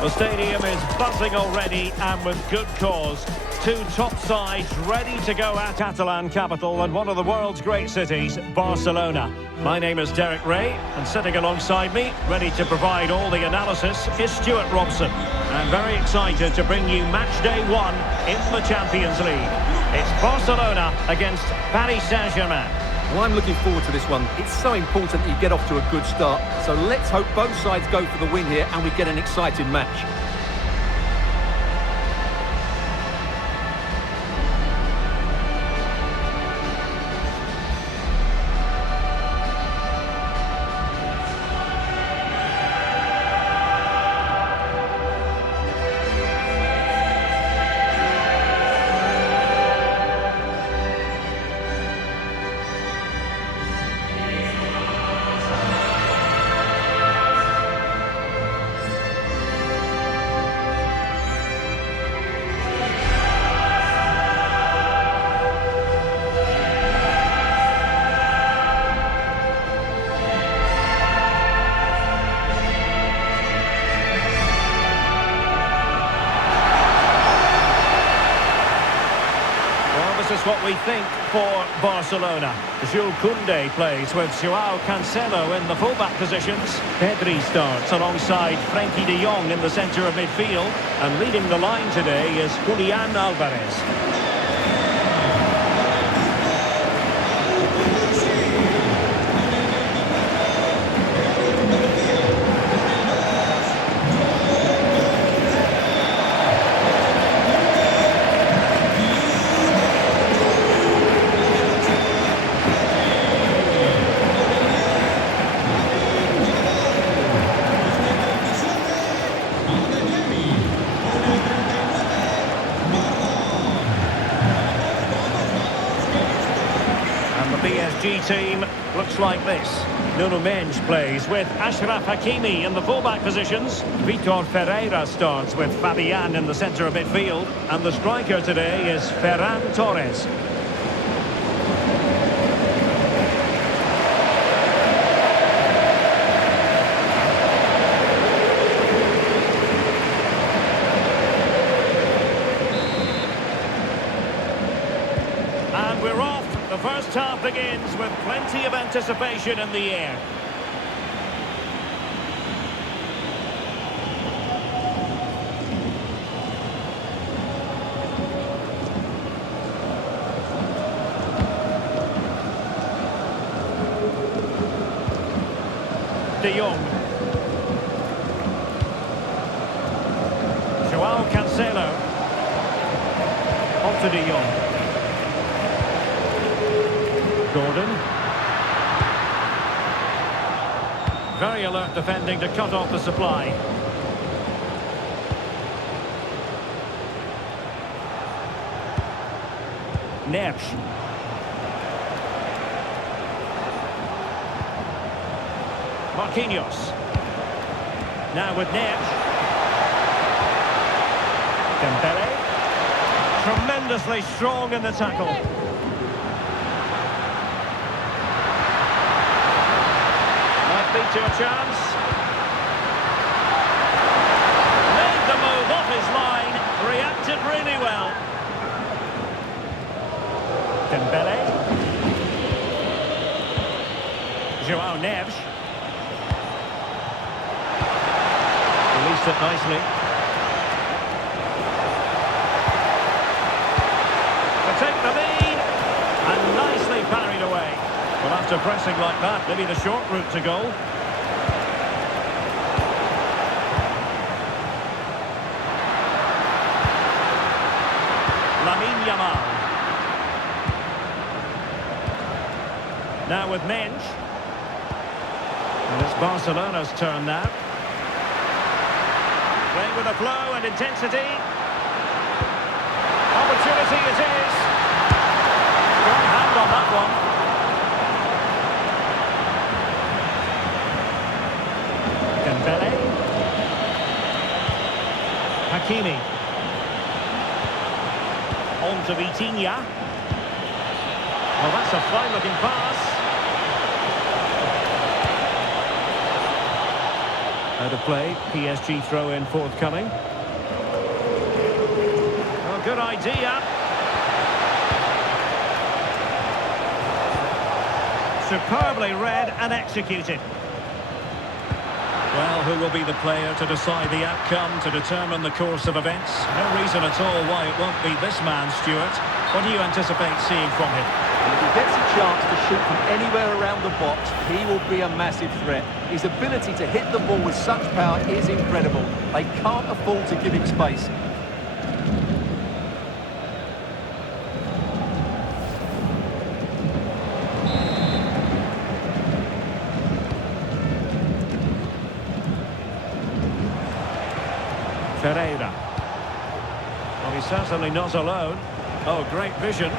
The stadium is buzzing already, and with good cause. Two top sides ready to go at Catalan capital and one of the world's great cities, Barcelona. My name is Derek Ray, and sitting alongside me, ready to provide all the analysis, is Stuart Robson. I'm very excited to bring you match day one in the Champions League. It's Barcelona against Paris Saint-Germain. Well, I'm looking forward to this one. It's so important that you get off to a good start. So let's hope both sides go for the win here and we get an exciting match. This is what we think for Barcelona. Jules Koundé plays with Joao Cancelo in the fullback positions. Pedri starts alongside Frenkie de Jong in the centre of midfield. And leading the line today is Julian Alvarez. PSG team looks like this. Nuno Mendes plays with Achraf Hakimi in the fullback positions. Vitor Ferreira starts with Fabian in the centre of midfield. And the striker today is Ferran Torres. And we're off. The first half begins with plenty of anticipation in the air. De Jong. Joao Cancelo. On to De Jong. Gordon. Very alert defending to cut off the supply. Neves. Marquinhos. Now with Neves. Dembele. Tremendously strong in the tackle. To a chance. Made the move off his line. Reacted really well. Dembele. Joao Neves. Released it nicely. To take the lead. And nicely parried away. Well, after pressing like that, maybe the short route to goal. Now with Mendes. And it's Barcelona's turn now. Playing with a flow and intensity. Opportunity it is. Strong hand on that one. Dembele. Hakimi. On to Vitinha. Well, that's a fine-looking pass. Out of play, PSG throw-in forthcoming. Oh, good idea. Superbly read and executed. Well, who will be the player to decide the outcome, to determine the course of events? No reason at all why it won't be this man, Stuart. What do you anticipate seeing from him? If he gets a chance to shoot from anywhere around the box, he will be a massive threat. His ability to hit the ball with such power is incredible. They can't afford to give him space. Ferreira. Well, he's certainly not alone. Oh, great vision.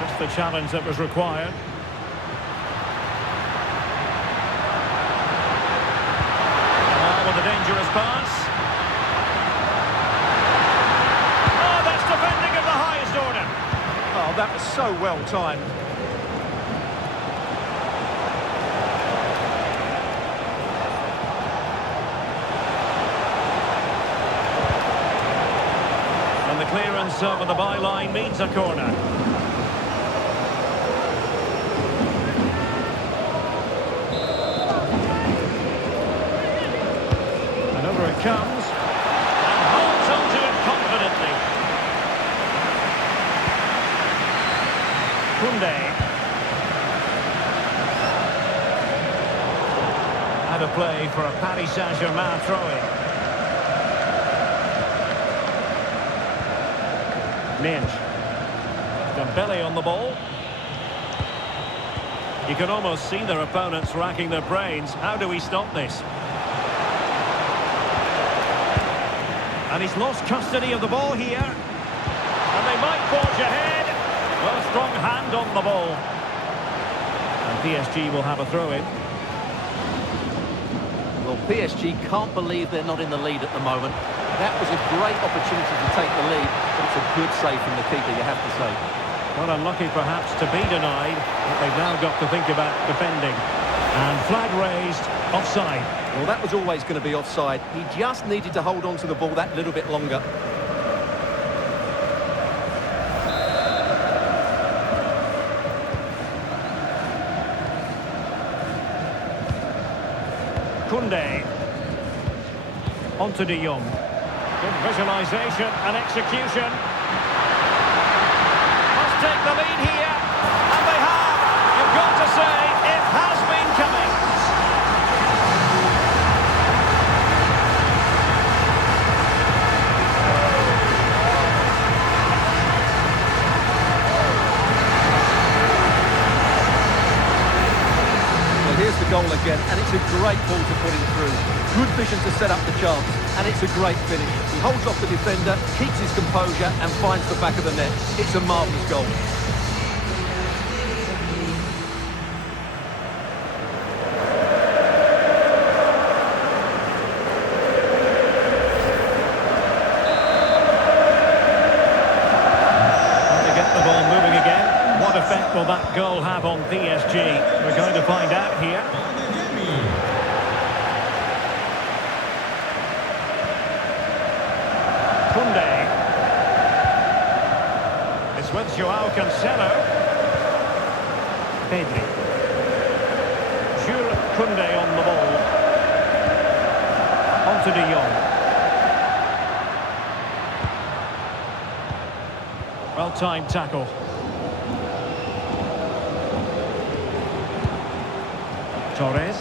Just the challenge that was required. With a dangerous pass. Oh, that's defending of the highest order. Oh, that was so well timed. The clearance over the byline means a corner. And over it comes. And holds onto it confidently. Koundé. Out of play for a Paris Saint-Germain throw-in. Minge. Dembele on the ball. You can almost see their opponents racking their brains. How do we stop this? And he's lost custody of the ball here. And they might forge ahead. Well, a strong hand on the ball. And PSG will have a throw-in. Well, PSG can't believe they're not in the lead at the moment. That was a great opportunity to take the lead, but it's a good save from the keeper, you have to say. Well, unlucky perhaps to be denied, but they've now got to think about defending. And flag raised, offside. Well, that was always going to be offside. He just needed to hold on to the ball that little bit longer. Koundé. Onto De Jong. Good visualisation and execution. Must take the lead here. And they have. You've got to say, it has been coming. Well, here's the goal again, and it's a great ball to put him through. Good vision to set up the chance, and it's a great finish. He holds off the defender, keeps his composure, and finds the back of the net. It's a marvellous goal. To get the ball moving again. What effect will that goal have on PSG? We're going to find out here. Koundé. It's with Joao Cancelo. Pedri. Jules Koundé on the ball. Onto De Jong. Well-timed tackle. Torres.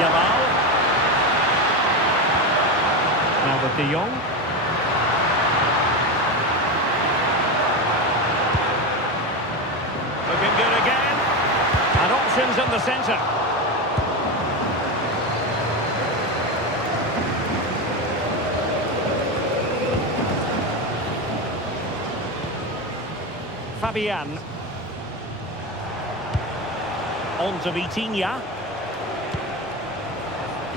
Yamal. Now with De Jong. Looking good again. And options in the centre. Fabian. On to Vitinha.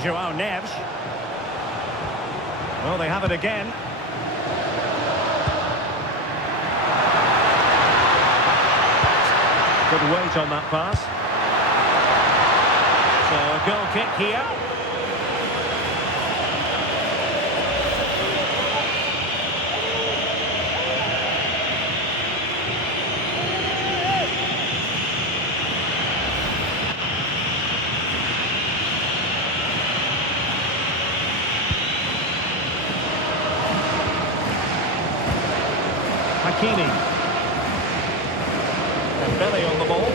Joao Neves. Well, they have it again. Good weight on that pass. So a goal kick here. Hakimi. Belly on the ball.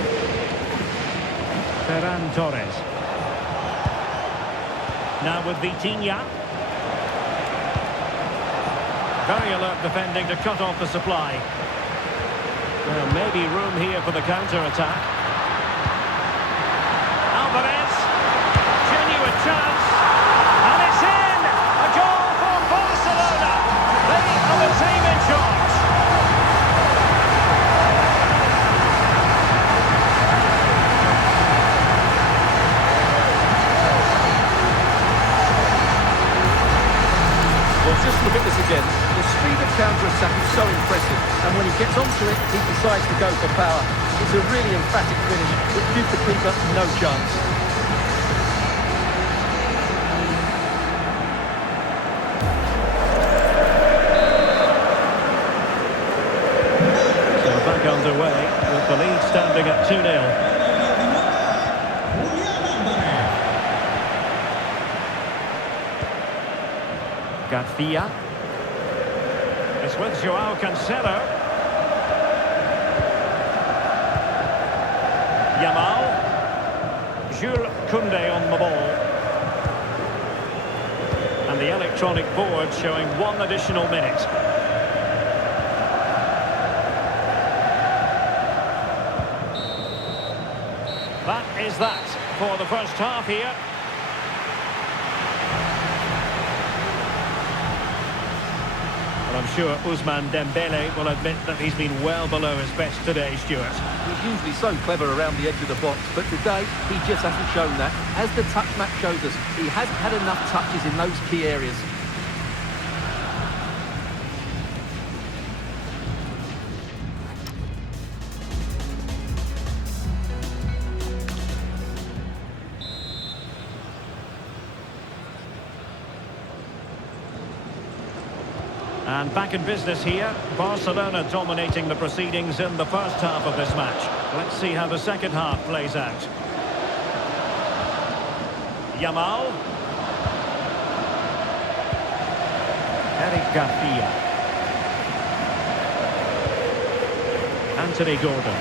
Ferran Torres. Now with Vitinha. Very alert defending to cut off the supply. Well, maybe room here for the counter-attack. Alvarez. Genuine chance. And it's in! A goal for Barcelona. They are the team in charge. Just look at this again. The speed of counter-attack is so impressive, and when he gets onto it, he decides to go for power. It's a really emphatic finish, but gives the keeper no chance. So back underway, with the lead standing at 2-0. Garcia. It's with Joao Cancelo. Yamal. Jules Koundé on the ball. And the electronic board showing 1 additional minute. That is that for the first half here. I'm sure Ousmane Dembele will admit that he's been well below his best today, Stuart. He's usually so clever around the edge of the box, but today he just hasn't shown that. As the touch map shows us, he hasn't had enough touches in those key areas. And back in business here, Barcelona dominating the proceedings in the first half of this match. Let's see how the second half plays out. Yamal. Eric Garcia. Anthony Gordon.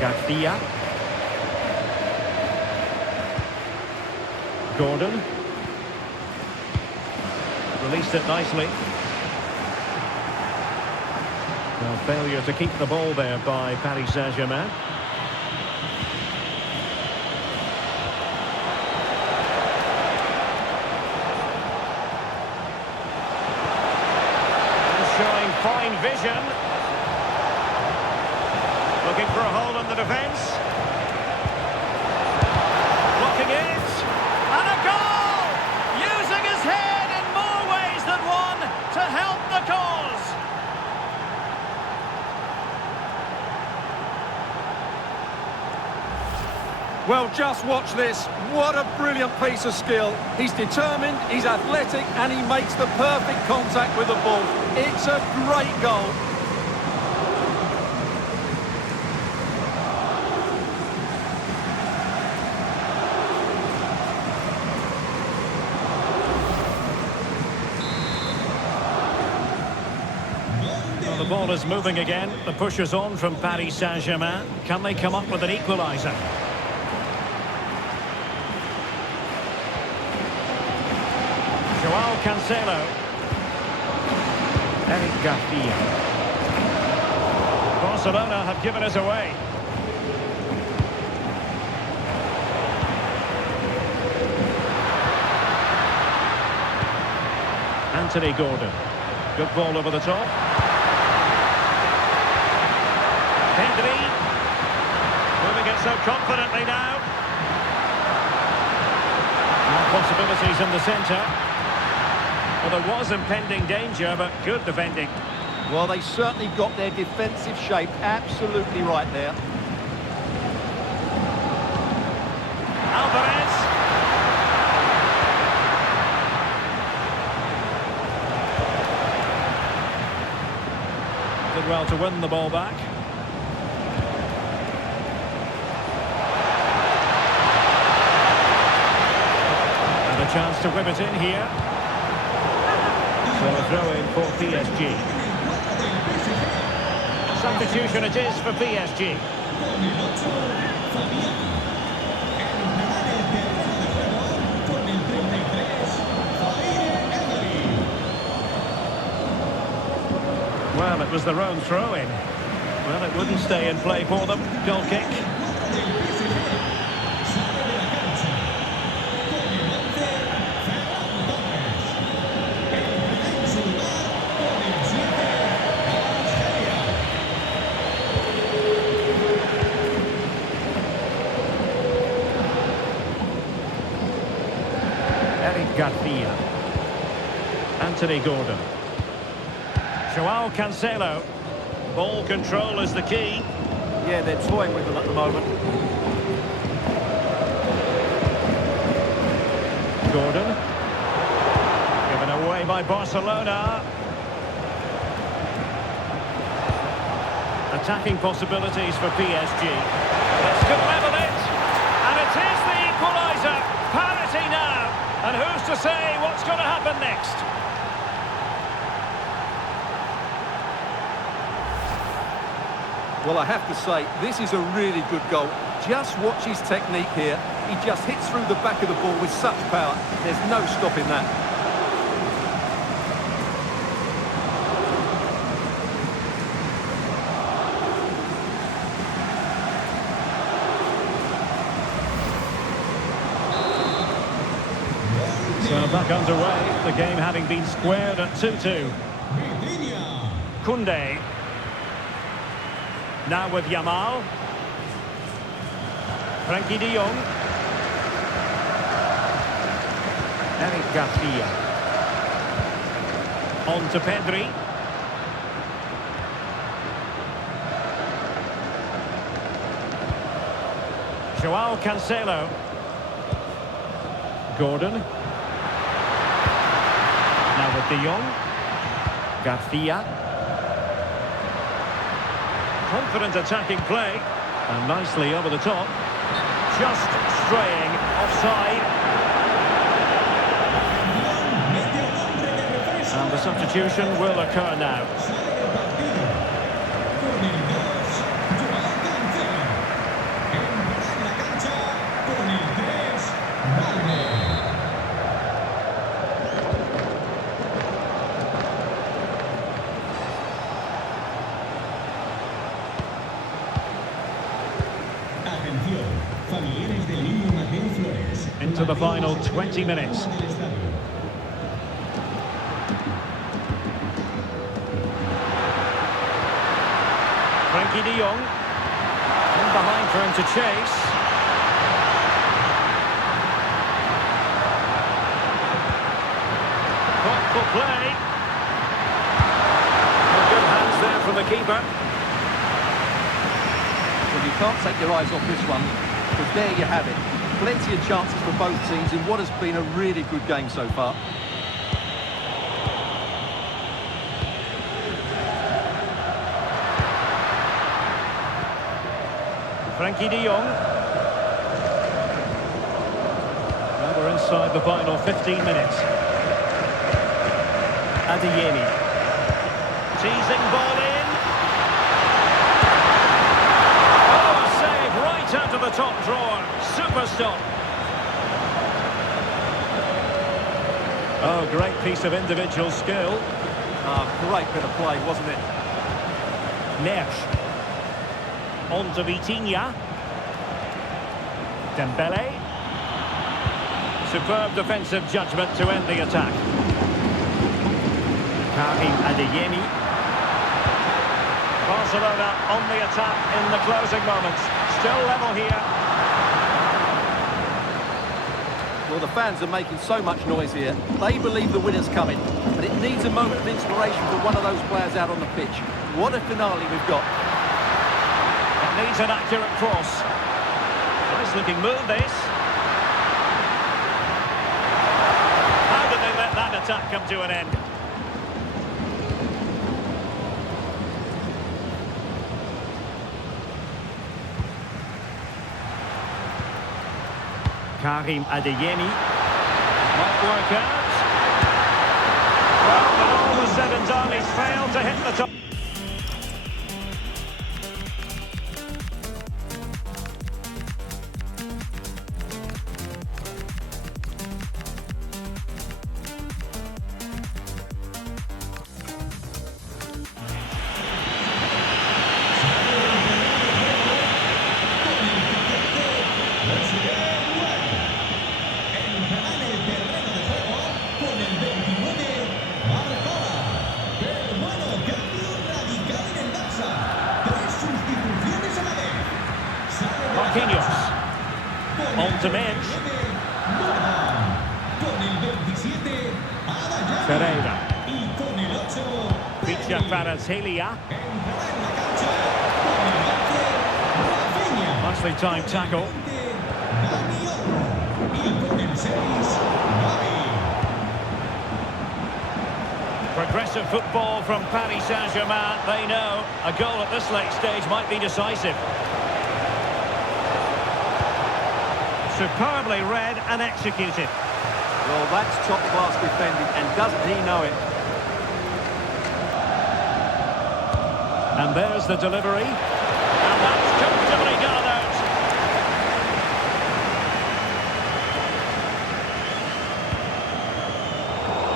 Garcia. Gordon. Released it nicely. Well, failure to keep the ball there by Paris Saint-Germain. Showing fine vision. Looking for a hole in the defence. Blocking it. And a goal! Using his head in more ways than one to help the cause. Well, just watch this. What a brilliant piece of skill. He's determined, he's athletic, and he makes the perfect contact with the ball. It's a great goal. Well, the ball is moving again. The push is on from Paris Saint-Germain. Can they come up with an equaliser? Joao Cancelo. Eric Garcia. Barcelona have given us away. Anthony Gordon. Good ball over the top. Pedri. Moving it so confidently now. More possibilities in the centre. Well, there was impending danger, but good defending. Well, they certainly got their defensive shape absolutely right there. Alvarez. Did well to win the ball back. And a chance to whip it in here. So a throw in for PSG. Substitution it is for PSG. Well, it was their own throw-in. Well, it wouldn't stay in play for them. Goal kick. Garcia. Anthony Gordon. Joao Cancelo. Ball control is the key. Yeah, they're toying with them at the moment. Gordon. Given away by Barcelona. Attacking possibilities for PSG. This could level it. And it is the equaliser. Parity now. And who's to say what's going to happen next? Well, I have to say, this is a really good goal. Just watch his technique here. He just hits through the back of the ball with such power. There's no stopping that. So back underway, the game having been squared at 2-2. Koundé. Now with Yamal. Frankie de Jong. Eric Garcia. On to Pedri. Joao Cancelo. Gordon. Now with de Jong. Garcia. Confident attacking play. And nicely over the top. Just straying offside. And the substitution will occur now. Into the final 20 minutes. Frankie de Jong. In behind for him to chase. Thoughtful play. Well, good hands there from the keeper. Well, you can't take your eyes off this one, because there you have it. Plenty of chances for both teams in what has been a really good game so far. Frankie de Jong. Now we're inside the final 15 minutes. Adeyemi. Teasing ball in. Oh, a save right out of the top drawer. Super stop. Oh, great piece of individual skill. Great bit of play, wasn't it? Neres. On to Vitinha. Dembele. Superb defensive judgment to end the attack. Karim Adeyemi. Barcelona on the attack in the closing moments. Still level here. Well, the fans are making so much noise here. They believe the winner's coming, but it needs a moment of inspiration for one of those players out on the pitch. What a finale we've got. It needs an accurate cross. Nice looking move, this. How did they let that attack come to an end? Karim Adeyemi. Might work out. Well, when all was said and done, he's failed to hit the top. On to Mensch. Ferreira. Ficha para Celia. Nicely timed tackle. Progressive football from Paris Saint-Germain. They know a goal at this late stage might be decisive. Superbly read and executed. Well, that's top-class defending, and doesn't he know it? And there's the delivery. And that's comfortably gone out.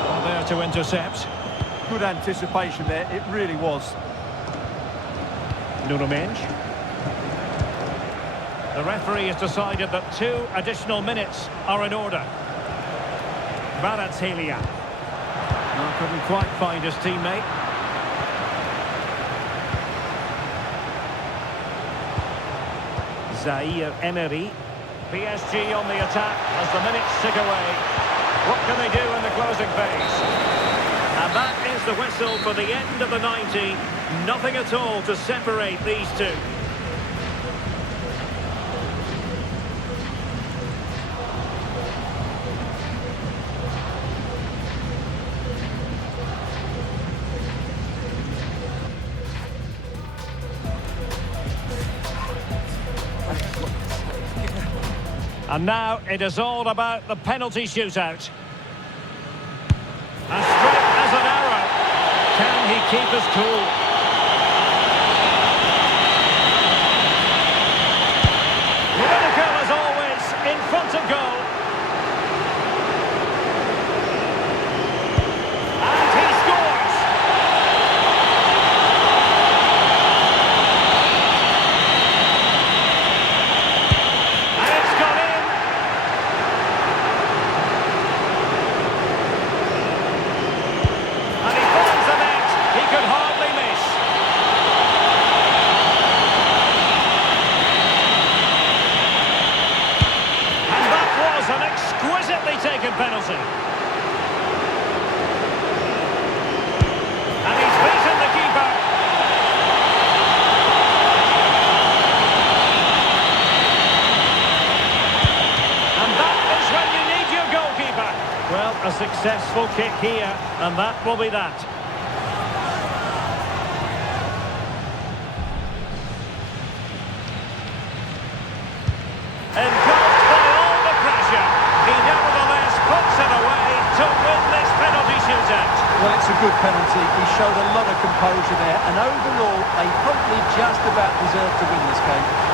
Well, there to intercept. Good anticipation there, it really was. Nuno Mensch. The referee has decided that 2 additional minutes are in order. Kvaratskhelia. Well, couldn't quite find his teammate. Zaire Emery. PSG on the attack as the minutes tick away. What can they do in the closing phase? And that is the whistle for the end of the 90. Nothing at all to separate these two. And now it is all about the penalty shootout. And straight as an arrow. Can he keep his cool? Critical as always in front of goal. And he scores! And it's gone in. And he finds the net. He could hardly miss. And that was an exquisitely taken penalty. And he's beaten the keeper. And that is when you need your goalkeeper. Well, a successful kick here, and that will be that. Engulfed by all the pressure, he nevertheless puts it away to win this penalty shootout. Well, it's a good penalty. He showed a lot of composure there, and overall, they probably just about deserved to win this game.